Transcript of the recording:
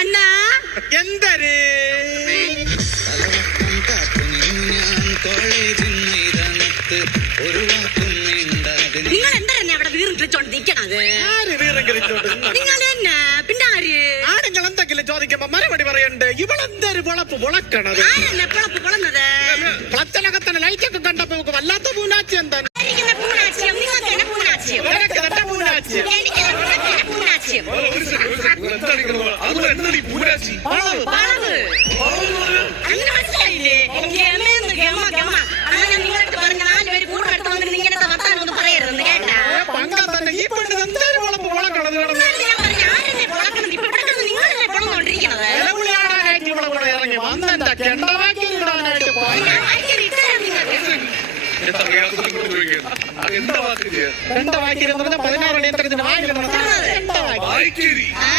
അണ്ണാ എന്തര് നിങ്ങൾ എന്താ അവിടെ വീറും കിളിച്ചോണ്ട് നിക്കണത്? നിങ്ങൾ തന്നെ പിന്നെ ആര് ആരെങ്കിലും എന്തെങ്കിലും ചോദിക്കുമ്പോ മറുപടി പറയണ്ട്. ഇവളെന്തൊരു വിളപ്പ് വിളക്കണത്? ആരല്ലേ പിളപ്പ് പിളന്നത്? പ്ലച്ചനകത്തന്നെ ലൈറ്റൊക്കെ കണ്ടപ്പോ വല്ലാത്ത പൂനാച്ചി എന്താണ്? പൂനാച്ചിയം നിങ്ങൾക്ക് പൂനാച്ചിയം പൂനാച്ചി അങ്ങനെ മനസ്സിലായില്ലേ? അങ്ങനെ നിങ്ങളടുത്ത് പറഞ്ഞ 4 പേര് കൂടെടുത്ത് വന്നിട്ട് ഇങ്ങനത്തെ വർത്താനൊന്നും പറയരുതെന്ന് കേട്ടാ. പണ്ടാ തന്നെ ഈ പെണ്ണ് എന്തൊരു വിളപ്പ് വിളക്കണത്? ഞാൻ പറഞ്ഞ ആരല്ലേ പൊളക്കണത്? ഇപ്പൊ പെട്ടെന്ന് നിങ്ങളല്ലേ പൊളന്നുകൊണ്ടിരിക്കണത്? ഇലപുളിയാടാനായിട്ട് ഇവളെ ഇറങ്ങി വന്നെന്റെ കെണ്ടവാക്കി ഇടാനായിട്ട് പോയി. ഞാൻ വായിക്കല് ഇട്ടരാ നിങ്ങൾക്ക്. എന്താ വാക്കിയിരുന്ന 16 എണ്ണത്തിന് വായിക്കണം. ആ